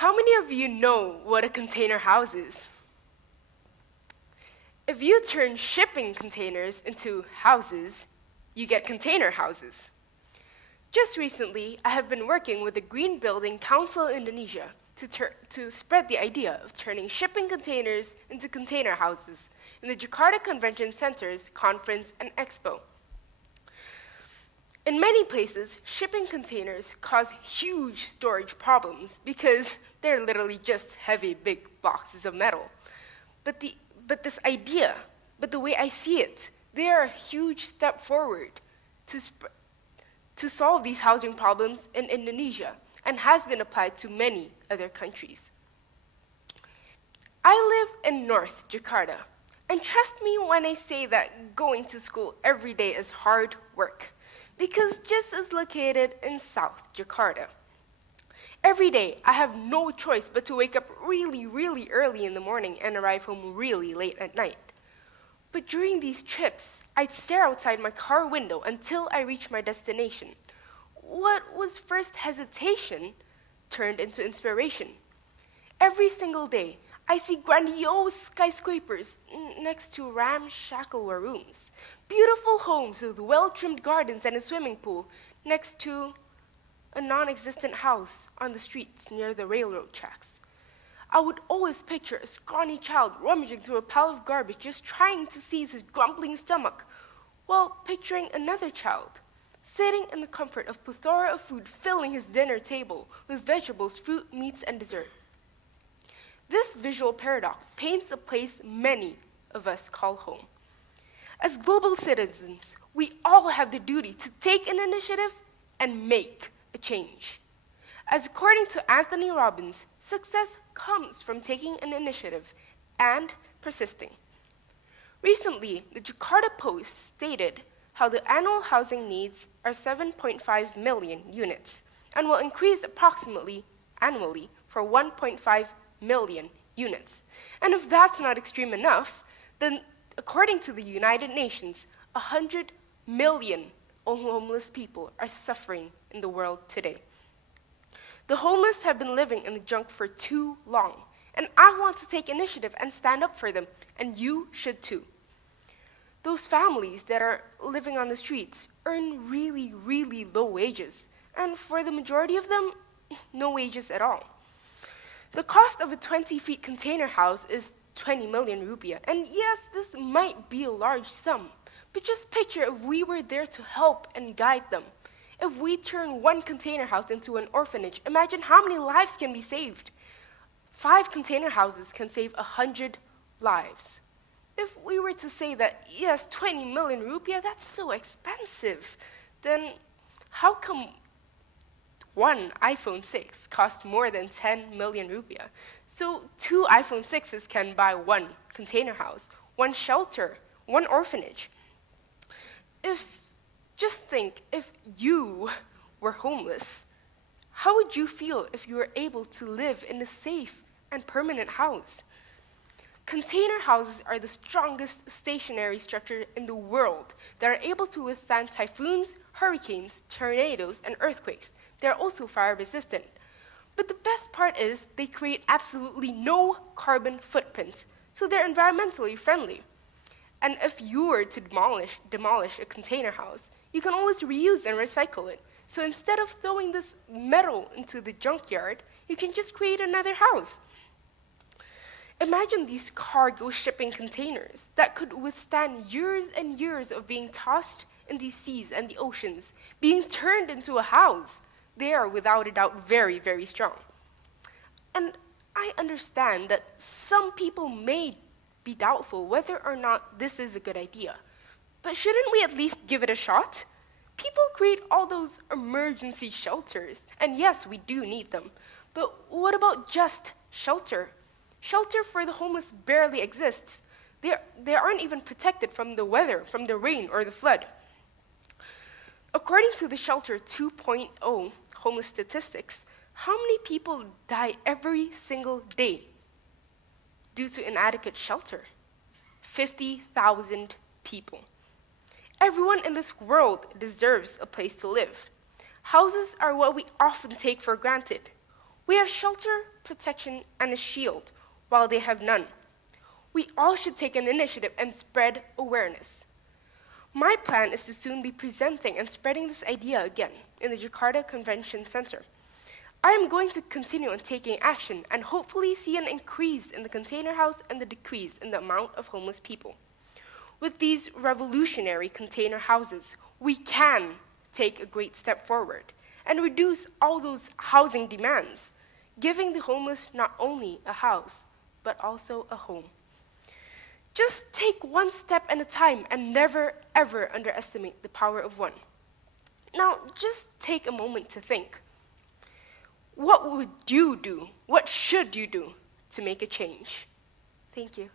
How many of you know what a container house is? If you turn shipping containers into houses, you get container houses. Just recently, I have been working with the Green Building Council Indonesia to spread the idea of turning shipping containers into container houses in the Jakarta Convention Center's conference and expo. In many places, shipping containers cause huge storage problems because they're literally just heavy, big boxes of metal. But the way I see it, they are a huge step forward to solve these housing problems in Indonesia and has been applied to many other countries. I live in North Jakarta, and trust me when I say that going to school every day is hard work, because JIS is located in South Jakarta. Every day, I have no choice but to wake up really, really early in the morning and arrive home really late at night. But during these trips, I'd stare outside my car window until I reached my destination. What was first hesitation turned into inspiration. Every single day, I see grandiose skyscrapers next to ramshackle rooms, beautiful homes with well-trimmed gardens and a swimming pool next to a non-existent house on the streets near the railroad tracks. I would always picture a scrawny child rummaging through a pile of garbage just trying to seize his grumbling stomach, while picturing another child sitting in the comfort of plethora of food filling his dinner table with vegetables, fruit, meats, and dessert. This visual paradox paints a place many of us call home. As global citizens, we all have the duty to take an initiative and make a change. As according to Anthony Robbins, success comes from taking an initiative and persisting. Recently, the Jakarta Post stated how the annual housing needs are 7.5 million units and will increase approximately annually for 1.5 million units. And if that's not extreme enough, then according to the United Nations, 100 million homeless people are suffering in the world today. The homeless have been living in the junk for too long, and I want to take initiative and stand up for them, and you should too. Those families that are living on the streets earn really, really low wages, and for the majority of them, no wages at all. The cost of a 20-feet container house is 20 million rupiah, and yes, this might be a large sum, but just picture if we were there to help and guide them. If we turn one container house into an orphanage, imagine how many lives can be saved. 5 container houses can save 100 lives. If we were to say that, yes, 20 million rupiah, that's so expensive, then how come one iPhone 6 costs more than 10 million rupiah? So 2 iPhone 6s can buy one container house, one shelter, one orphanage. Just think, if you were homeless, how would you feel if you were able to live in a safe and permanent house? Container houses are the strongest stationary structure in the world that are able to withstand typhoons, hurricanes, tornadoes, and earthquakes. They are also fire resistant. But the best part is they create absolutely no carbon footprint, so they're environmentally friendly. And if you were to demolish a container house, you can always reuse and recycle it. So instead of throwing this metal into the junkyard, you can just create another house. Imagine these cargo shipping containers that could withstand years and years of being tossed in the seas and the oceans, being turned into a house. They are without a doubt very, very strong. And I understand that some people may be doubtful whether or not this is a good idea. But shouldn't we at least give it a shot? People create all those emergency shelters, and yes, we do need them. But what about just shelter? Shelter for the homeless barely exists. They aren't even protected from the weather, from the rain or the flood. According to the Shelter 2.0 homeless statistics, how many people die every single day due to inadequate shelter? 50,000 people. Everyone in this world deserves a place to live. Houses are what we often take for granted. We have shelter, protection, and a shield, while they have none. We all should take an initiative and spread awareness. My plan is to soon be presenting and spreading this idea again in the Jakarta Convention Center. I am going to continue on taking action and hopefully see an increase in the container house and the decrease in the amount of homeless people. With these revolutionary container houses, we can take a great step forward and reduce all those housing demands, giving the homeless not only a house, but also a home. Just take one step at a time and never, ever underestimate the power of one. Now, just take a moment to think. What would you do? What should you do to make a change? Thank you.